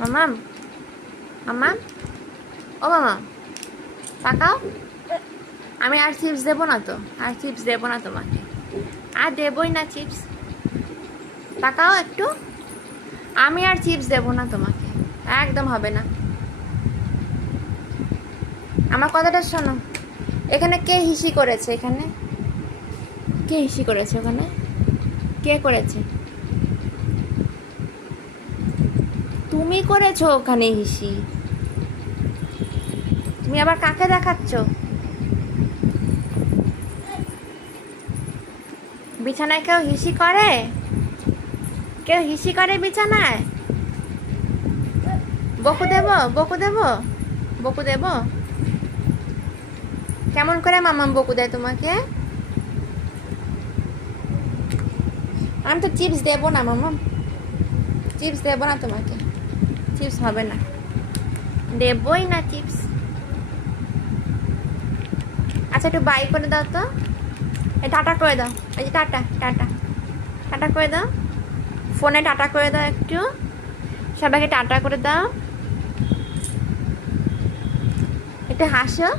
মামাম, মামাম, ও মামা তাকাও। আমি আর চিপস দেবো না তো, আর চিপস দেবো না তোমাকে, আর দেবই না চিপস। তাকাও একটু, আমি আর চিপস দেবো না তোমাকে, একদম হবে না। আমার কথাটা শোনো। এখানে কে হিসি করেছে? এখানে কে হিসি করেছে? ওখানে কে করেছে? তুমি করেছো ওখানে হিসি। তুমি আবার কাকে দেখাচ্ছ? বিছানায় কেউ হিসি করে? কেউ হিসি করে বিছানায়? বকু দেব, বকু দেব, বকু দেব? কেমন করে মামাম বকু দেয় তোমাকে? আমি তো চিপস দেবো না মামাম, চিপস দেবো না তোমাকে, চিপস হবে না, দেবই না চিপস। আচ্ছা একটু বাই করে দাও তো, এই টাটা করে দাও, এই যে টাটা টাটা, টাটা করে দাও, ফোনে টাটা করে দাও, একটু সবাইকে টাটা করে দাও, একটু হাসো।